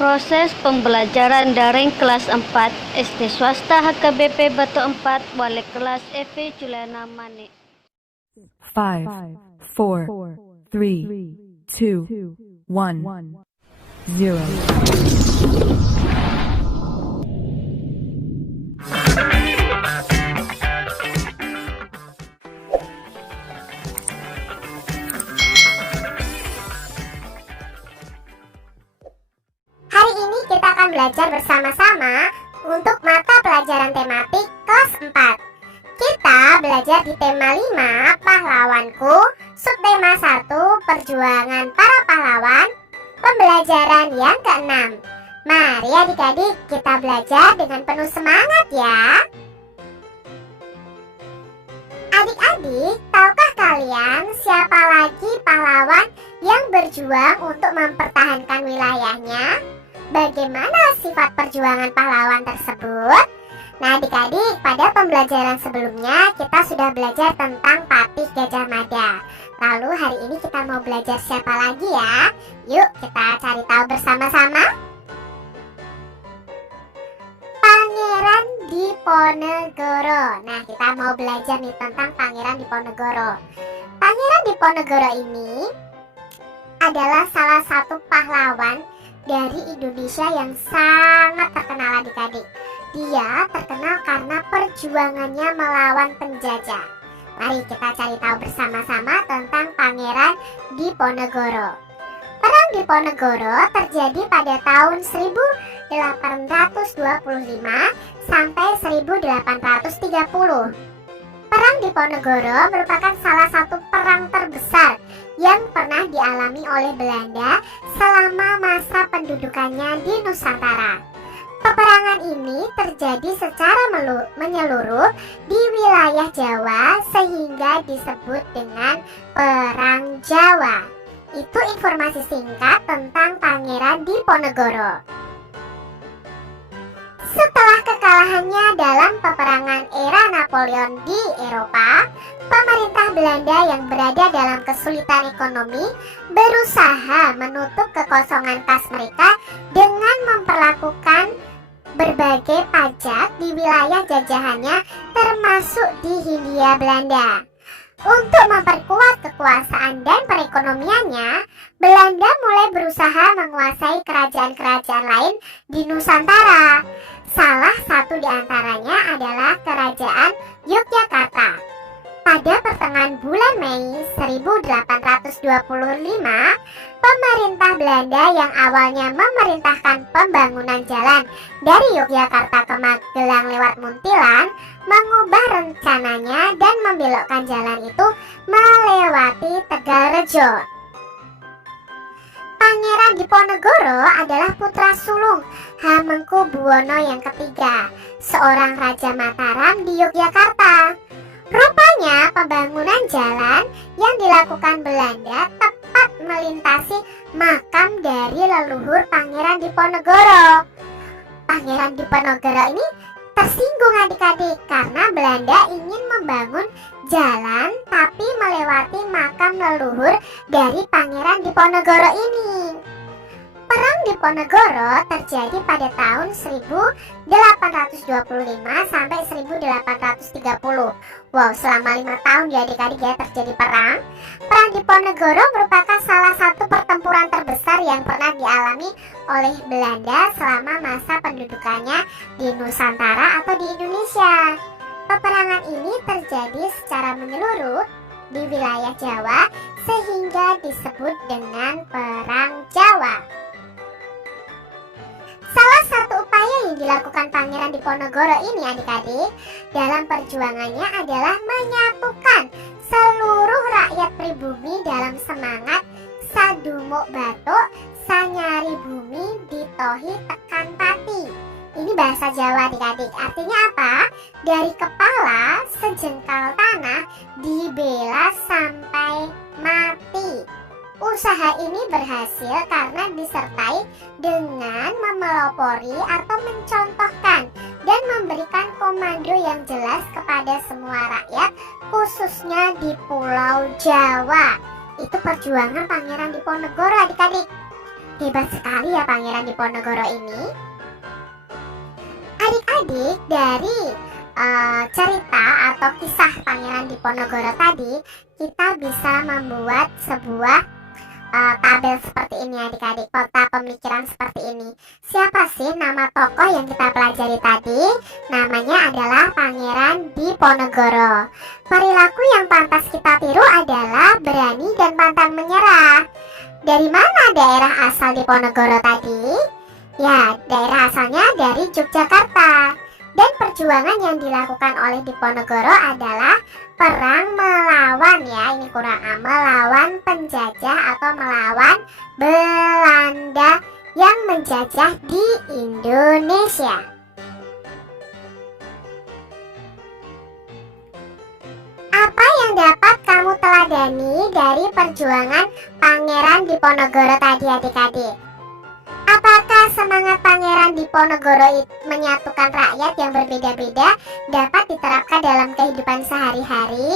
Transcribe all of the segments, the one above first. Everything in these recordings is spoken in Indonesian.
Proses pembelajaran daring kelas 4 SD swasta HKBP Batu 4 Wali kelas Evi Juliana Mani. 5, 4, 3, 2, 1, 0. Hari ini kita akan belajar bersama-sama untuk mata pelajaran tematik kelas 4. Kita belajar di tema 5, Pahlawanku, subtema 1, Perjuangan para pahlawan, pembelajaran yang ke-6. Mari adik-adik kita belajar dengan penuh semangat ya. Adik-adik, tahukah kalian siapa lagi pahlawan yang berjuang untuk mempertahankan wilayahnya? Bagaimana sifat perjuangan pahlawan tersebut? Nah adik-adik, pada pembelajaran sebelumnya kita sudah belajar tentang Patih Gajah Mada. Lalu hari ini kita mau belajar siapa lagi ya? Yuk kita cari tahu bersama-sama. Pangeran Diponegoro. Nah kita mau belajar nih tentang Pangeran Diponegoro. Pangeran Diponegoro ini adalah salah satu pahlawan dari Indonesia yang sangat terkenal adik-adik. Dia terkenal karena perjuangannya melawan penjajah. Mari kita cari tahu bersama-sama tentang Pangeran Diponegoro. Perang Diponegoro terjadi pada tahun 1825 sampai 1830. Perang Diponegoro merupakan salah satu perang terbesar yang pernah dialami oleh Belanda selama masa pendudukannya di Nusantara. Peperangan ini terjadi secara menyeluruh di wilayah Jawa sehingga disebut dengan Perang Jawa. Itu informasi singkat tentang Pangeran Diponegoro. Setelah kekalahannya dalam peperangan era Napoleon di Eropa, pemerintah Belanda yang berada dalam kesulitan ekonomi berusaha menutup kekosongan kas mereka dengan memperlakukan berbagai pajak di wilayah jajahannya termasuk di Hindia Belanda. Untuk memperkuat kekuasaan dan perekonomiannya, Belanda mulai berusaha menguasai kerajaan-kerajaan lain di Nusantara. Salah satu di antaranya adalah Kerajaan Yogyakarta. Pada pertengahan bulan Mei 1825, pemerintah Belanda yang awalnya memerintahkan pembangunan jalan dari Yogyakarta ke Magelang lewat Muntilan mengubah rencananya dan membelokkan jalan itu melewati Tegalrejo. Pangeran Diponegoro adalah putra sulung Hamengkubuwono yang ketiga, seorang Raja Mataram di Yogyakarta. Rupanya pembangunan jalan yang dilakukan Belanda tepat melintasi makam dari leluhur Pangeran Diponegoro. Pangeran Diponegoro ini tersinggung adik-adik karena Belanda ingin membangun jalan tapi melewati makam leluhur dari Pangeran Diponegoro ini. Perang Diponegoro terjadi pada tahun 1825 sampai 1830. Wow, selama 5 tahun ya adik-adik ya terjadi perang. Perang Diponegoro merupakan salah satu pertempuran terbesar yang pernah dialami oleh Belanda selama masa pendudukannya di Nusantara atau di Indonesia. Peperangan ini terjadi secara menyeluruh di wilayah Jawa sehingga disebut dengan Perang Jawa. Salah satu upaya yang dilakukan Pangeran Diponegoro ini adik-adik dalam perjuangannya adalah menyatukan seluruh rakyat pribumi dalam semangat Sadumuk Batuk Sanyari Bumi Ditohi Tekan Pati. Ini bahasa Jawa adik-adik, artinya apa? Dari kepala sejengkal tanah dibela sampai mati. Usaha ini berhasil karena disertai dengan memelopori atau mencontohkan dan memberikan komando yang jelas kepada semua rakyat, khususnya di Pulau Jawa. Itu perjuangan Pangeran Diponegoro adik-adik. Hebat sekali ya Pangeran Diponegoro ini. Adik-adik, dari cerita atau kisah Pangeran Diponegoro tadi, kita bisa membuat sebuah tabel seperti ini adik-adik, peta pemikiran seperti ini. Siapa sih nama tokoh yang kita pelajari tadi? Namanya adalah Pangeran Diponegoro. Perilaku yang pantas kita tiru adalah berani dan pantang menyerah. Dari mana daerah asal Diponegoro tadi? Ya, daerah asalnya dari Yogyakarta. Dan perjuangan yang dilakukan oleh Diponegoro adalah perang melawan, ya ini kurang melawan penjajah atau melawan Belanda yang menjajah di Indonesia. Apa yang dapat kamu teladani dari perjuangan Pangeran Diponegoro tadi adik-adik? Apakah semangat Pangeran Diponegoro menyatukan rakyat yang berbeda-beda dapat diterapkan dalam kehidupan sehari-hari?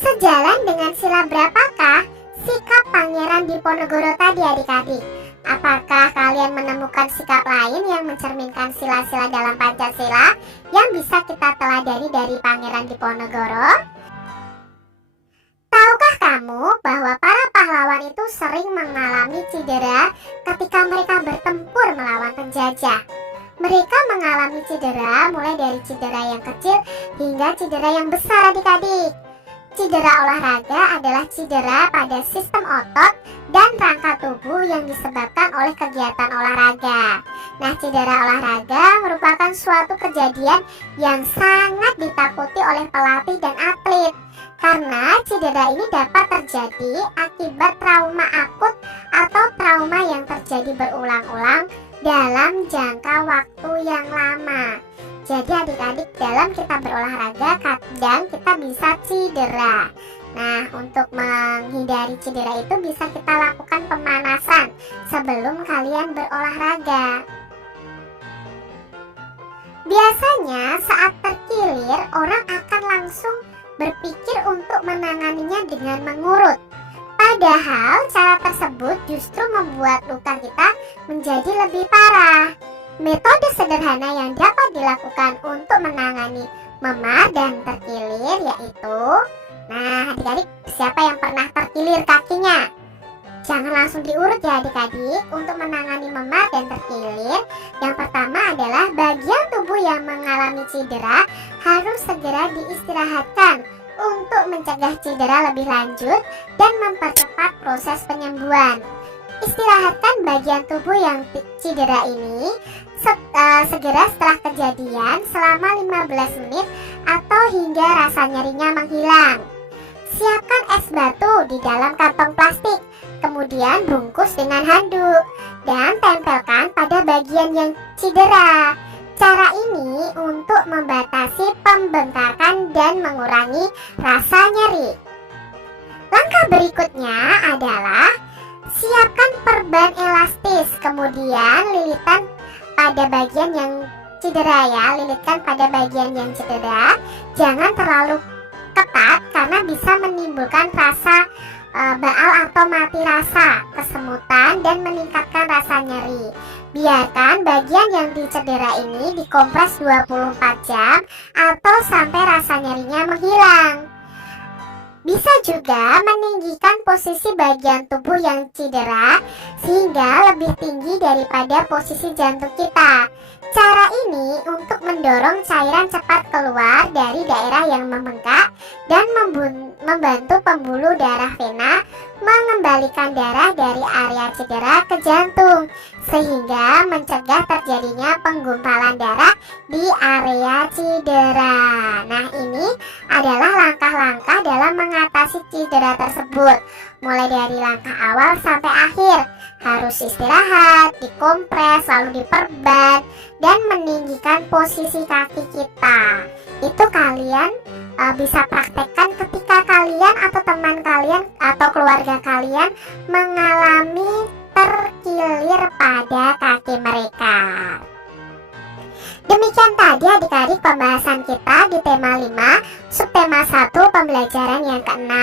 Sejalan dengan sila berapakah sikap Pangeran Diponegoro tadi adik-adik? Apakah kalian menemukan sikap lain yang mencerminkan sila-sila dalam Pancasila yang bisa kita teladani dari Pangeran Diponegoro? Tahukah kamu bahwa para pahlawan itu sering mengalami cedera ketika mereka bertempur melawan penjajah? Mereka mengalami cedera mulai dari cedera yang kecil hingga cedera yang besar adik-adik. Cedera olahraga adalah cedera pada sistem otot dan rangka tubuh yang disebabkan oleh kegiatan olahraga. Nah, cedera olahraga merupakan suatu kejadian yang sangat ditakuti oleh pelatih dan atlet. Karena cedera ini dapat terjadi akibat trauma akut atau trauma yang terjadi berulang-ulang dalam jangka waktu yang lama. Jadi adik-adik, dalam kita berolahraga kadang kita bisa cedera. Nah, untuk menghindari cedera itu bisa kita lakukan pemanasan sebelum kalian berolahraga. Biasanya saat terkilir, orang akan langsung berpikir untuk menanganinya dengan mengurut. Padahal cara tersebut justru membuat luka kita menjadi lebih parah. Metode sederhana yang dapat dilakukan untuk menangani memar dan terkilir yaitu, nah adik-adik, siapa yang pernah terkilir kakinya? Jangan langsung diurut ya adik-adik. Untuk menangani memar dan terkilir, yang pertama adalah bagian tubuh yang mengalami cedera harus segera diistirahatkan untuk mencegah cedera lebih lanjut dan mempercepat proses penyembuhan. Istirahatkan bagian tubuh yang cedera ini segera setelah kejadian selama 15 menit atau hingga rasa nyerinya menghilang. Siapkan es batu di dalam kantong plastik, kemudian bungkus dengan handuk dan tempelkan pada bagian yang cedera. Cara ini untuk membatasi pembengkakan dan mengurangi rasa nyeri. Langkah berikutnya adalah siapkan perban elastis, kemudian lilitkan pada bagian yang cedera ya, lilitkan pada bagian yang cedera. Jangan terlalu ketat karena bisa menimbulkan rasa baal atau mati rasa, kesemutan, dan meningkatkan rasa nyeri. Biarkan bagian yang dicedera ini dikompres 24 jam atau sampai rasa nyerinya menghilang. Bisa juga meninggikan posisi bagian tubuh yang cedera sehingga lebih tinggi daripada posisi jantung kita. Cara ini untuk mendorong cairan cepat keluar dari daerah yang membengkak dan membantu pembuluh darah vena mengembalikan darah dari area cedera ke jantung, sehingga mencegah terjadinya penggumpalan darah di area cedera. Nah, ini adalah langkah-langkah dalam mengatasi cedera tersebut, mulai dari langkah awal sampai akhir. Harus istirahat, dikompres, lalu diperban, dan meninggikan posisi kaki kita. Itu kalian bisa praktekkan ketika kalian atau teman kalian atau keluarga kalian mengalami terkilir pada kaki mereka. Demikian tadi adik-adik pembahasan kita di tema 5, subtema 1 pembelajaran yang ke-6.